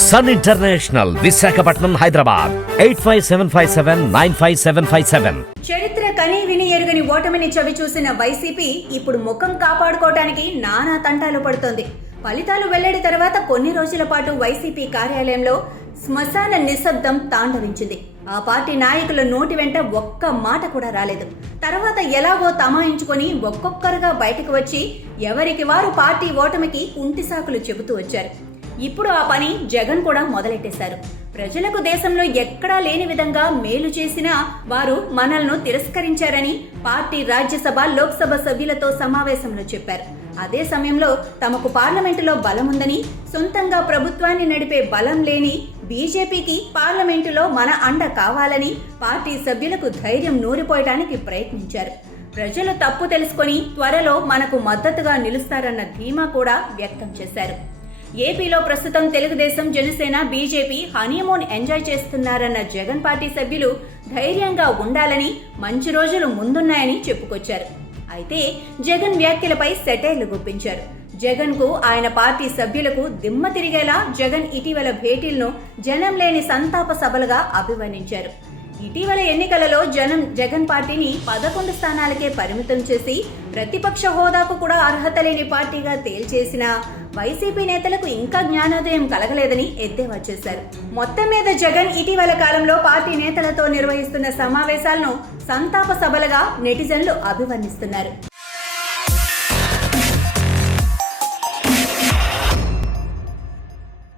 Sun international, Visakhapatnam, Hyderabad 8575795757. చరిత్ర కని విని ఎరుగని ఓటమిని చవి చూసిన వైసీపీ ఇప్పుడు ముఖం కాపాడుకోవటానికి నానా తంటాలు పడుతోంది. ఫలితాలు వెల్లడి తర్వాత కొన్ని రోజుల పాటు వైసీపీ కార్యాలయంలో శ్మశాన నిశ్శబ్దం తాండవించింది. ఆ పార్టీ నాయకుల నోటి వెంట ఒక్క మాట కూడా రాలేదు. తర్వాత ఎలాగో తమాయించుకొని ఒక్కొక్కరుగా బయటకు వచ్చి ఎవరికి వారు పార్టీ ఓటమికి కుంటి సాకులు చెబుతూ వచ్చారు. ఇప్పుడు ఆ పని జగన్ కూడా మొదలెట్టేశారు. ప్రజలకు దేశంలో ఎక్కడా లేని విధంగా మేలు చేసినా వారు మనల్ని తిరస్కరించారని పార్టీ రాజ్యసభ, లోక్సభ సభ్యులతో సమావేశంలో చెప్పారు. అదే సమయంలో తమకు పార్లమెంటులో బలముందని, సొంతంగా ప్రభుత్వాన్ని నడిపే బలం లేని బీజేపీకి పార్లమెంటులో మన అండ కావాలని పార్టీ సభ్యులకు ధైర్యం నూరిపోయటానికి ప్రయత్నించారు. ప్రజలు తప్పు తెలుసుకొని త్వరలో మనకు మద్దతుగా నిలుస్తారన్న ధీమా కూడా వ్యక్తం చేశారు. ఏపీలో ప్రస్తుతం Telugu Desam, Janasena, BJP honeymoon enjoy చేస్తున్నారన్న జగన్ పార్టీ సభ్యులు ధైర్యంగా ఉండాలని, మంచి రోజులు ముందున్నాయని చెప్పుకొచ్చారు. అయితే జగన్ వ్యాఖ్యలపై సెటైర్లు గుప్పించారు. జగన్ కు, ఆయన పార్టీ సభ్యులకు దిమ్మ తిరిగేలా జగన్ ఇటీవల భేటీలను జనం లేని సంతాప సభలుగా అభివర్ణించారు. ఇటీవల ఎన్నికలలో జగన్ పార్టీని 11 స్థానాలకే పరిమితం చేసి ప్రతిపక్ష హోదాకు కూడా అర్హత లేని పార్టీగా తేల్చేసిన వైసీపీ నేతలకు ఇంకా జ్ఞానోదయం కలగలేదని ఎద్దేవా చేశారు. మొత్తం మీద జగన్ ఇటీవల కాలంలో పార్టీ నేతలతో నిర్వహిస్తున్న సమావేశాలను సంతాప సభలుగా నెటిజన్లు అభివర్ణిస్తున్నారు.